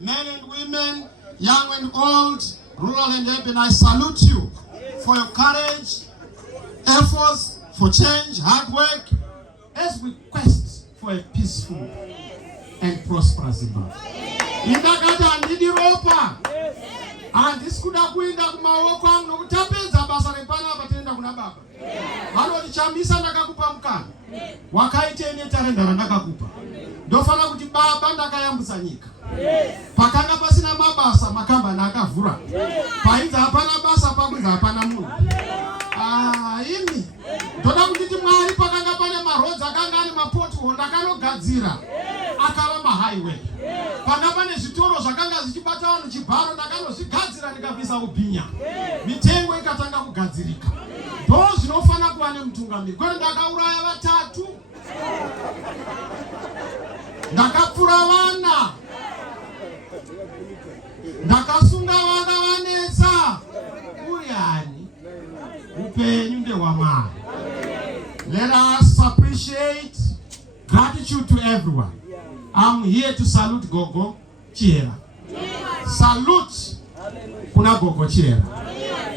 men and women, young and old, rural and urban, I salute you for your courage, efforts for change, hard work, as we quest for a peaceful and prosperous Zimbabwe. Indakati andidiropa. Andisi kuda kuinda kumaoko angu nokutapedza basa repana apa tenda kuna baba. Vanodichambisa ndakakupa mukana. Wakaite ine talenda randakakupa. Ndofana kuti baba ndakayambutsa nyika. Pakanga pasina mabasa makambani akavhura. Painza hapana basa pakunza hapana munhu. Imi ndoda kuti Mwari pakanga pane marodzi akanga ane mapothole ndakanogadzira akava mahighway. Pakanga pane zvitoro zvakanga zvichibata vanhu chibharo ndakanozvigadzira ndikabvisa ubhinya. Mitengo ikatanga kugadzirika. Ndo zvinofana kuva nemutungamiri. Kwete ndakauraya vatatu. Ndakapfura vana. Ndakasunga vana vanetsa. Uriani. Upenyu ndehwamari. Let us appreciate gratitude to everyone. I'm here to salute Gogo Chiera. Salute kuna Gogo Chiera.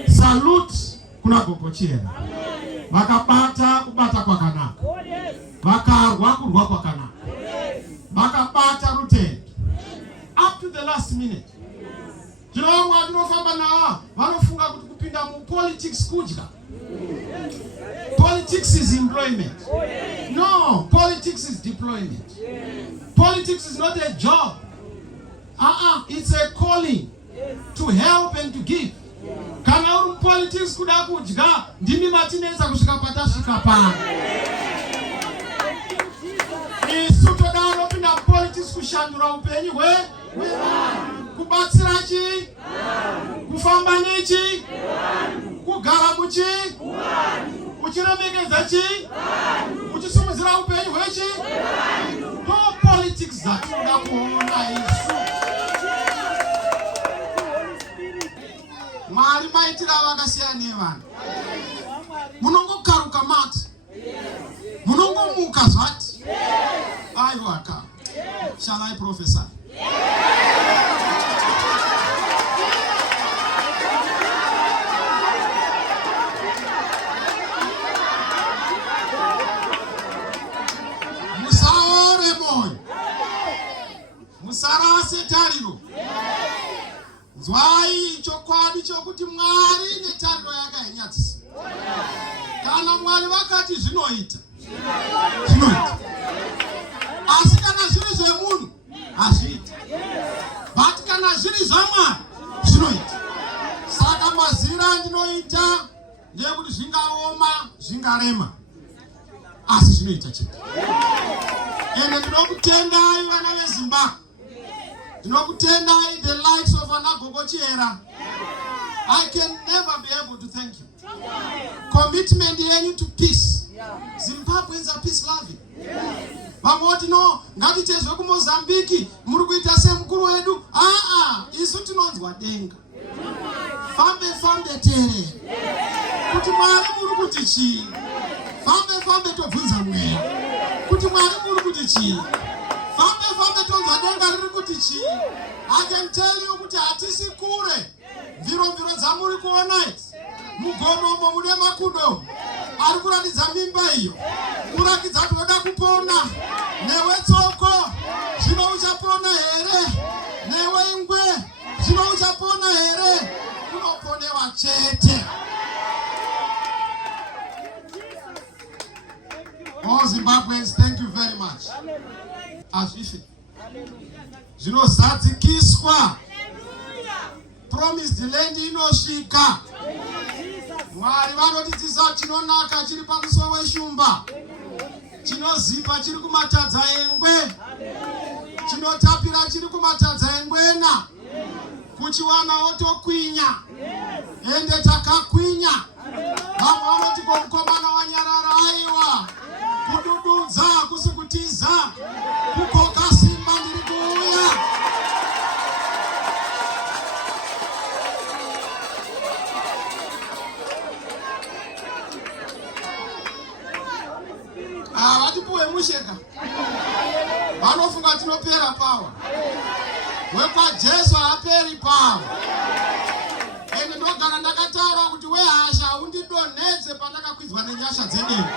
Salute kuna Gogo Chiera. Vakabata kubata kwakanaka. Vakarwa kurwa kwakanaka. Vakabata rutende. Up to the last minute. Chinowa Mwari nofamba nawa vanofunga kuti kupinda mu politics kudya. Politics is employment. No, politics is deployment. Politics is not a job. It's a calling to help and to give. Kana uri politics kuda kudya, ndimi matineza kusvika patasvika pano. Isu toda kupinda politics kushandura upenyu kubatsira chi, kufamba nechi, kugara muchi, kuchiremekedza chi, kuchisimudzira upenyu hwechi. No politics dzatinoda kuona isu. Mwari maitira vakasiyana nevanhu. Munongokaruka mati. Munongomuka zvati. Aiwa ka. Shall I prophesy? Musaore moyo. Musarase tariro. Zwai chokwadi chokuti Mwari netariro yakanyadzisa. Kana Mwari vakati zvinoita. Zvinoita. Asi kana zviri zvemunhu hazviiti. But kana zviri zvaMwari zvinoita. Saka mazira ndinoita ndekuti zvingaoma, zvingarema. Asi zvinoita chete. Ende ndinokutendai vana veZimbabwe. Ndinokutendai the likes of Gogo Chiera. I can never be able to thank you. Commitment yenyu to peace. Zimbabweans are peace loving. Vamoti no, ngatitezwe kuMozambique, muri kuita semukuru wedu. Isu tinonzwa denga. Fambe tere. Kuti Mwari muri kuti chii? Fambe tobvunza mweya. Kuti Mwari muri kuti chii? Fambe tonzwa denga riri kuti chii? I can tell you kuti hatisi kure. Mviro dzamuri kuona idzi. Mugomo mune makudo. Ari kuratidza mimba iyo. Kurakidza kuti oda kupona. Newe tsoko, zvino uchapona here? Newe ingwe, zvino uchapona here? Kunoponewa chete. All Zimbabweans, thank you very much. Azvife. Zvinozadzikiswa. Promised land inosvika. Mwari vanotidzisa chinonaka chiri pamusuwo weshumba. Chinozipa chiri kumatadza engwe. Chinotapira chiri kumatadza engwena. Kuchiwana otokwinya. Ende takakwinya. Vamwe vanoti mukomana wanyarara aiwa. Kudududza kusukutiza. Kukoka simba ndiri kuuya. Vatipuwe musheka. Vanofunga tinopera power. wekwa Jesu haperi pavo. Ende ndogara ndakataura kuti wehasha undidonhedze pandakakwizwa nenyasha dzedenga.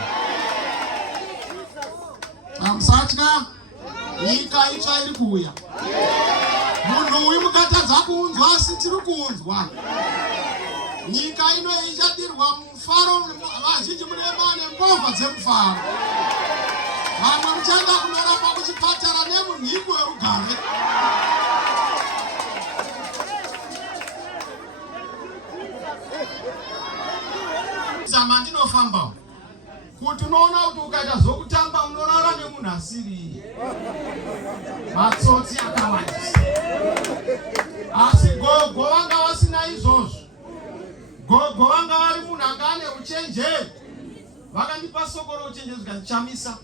Musatya, nyika itsva iri kuuya. Munhu uyu mukatadza kuunzwa asi tiri kuunzwa. Nyika ino ichadirwa mufaro, vazhinji mune movha dzemufaro. Vamwe muchaenda kunorapa kuchipatara nemunhiku werugare. Zama ndinofamba kuti unoona kuti ukaita zvokutamba unorara nemunhu asiri. Matsotsi akawandisa. Asi gogo vanga vasina izvozvo. Gogo vanga vari munhu anga ane uchenjeri. Vakandipa soko rouchenjeri zvikandichamisa.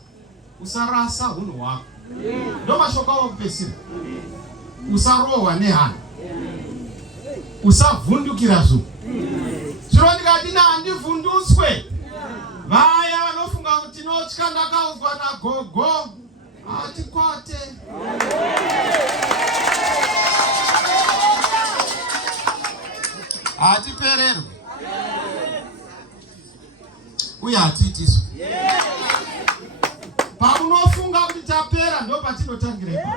Usarasa hunhu hwako. Ndo mashoko avo okupedzisira. Usarohwa nehana. Usavhundukira zvo. Zvino ndikati handivhunduswe. Vaya vanofunga kuti tinotya ndakaudzwa nagogo. Atikwate. Hatipererwe. Uye hatiitiswe. Pamunofunga kuti tapera ndo patinotangirepo.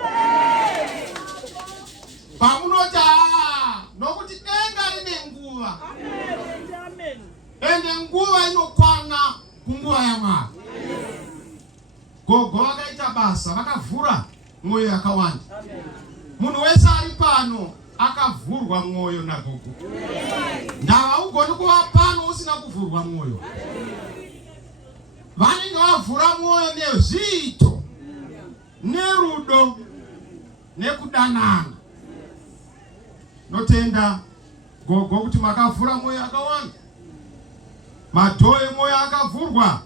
Pamunoti nokuti denga rine nguva. Ende nguva inokwana kunguva yaMwari. Gogo vakaita basa, vakavhura mwoyo yakawanda. Munhu wese ari pano akavhurwa mwoyo nagogo. Ndava ugoni kuva pano usina kuvhurwa mwoyo. Vanenge vavhura mwoyo nezviito, nerudo, nekudanana. Notenda gogo kuti makavhura mwoyo yakawanda. Madhoyo mwoyo akavhurwa.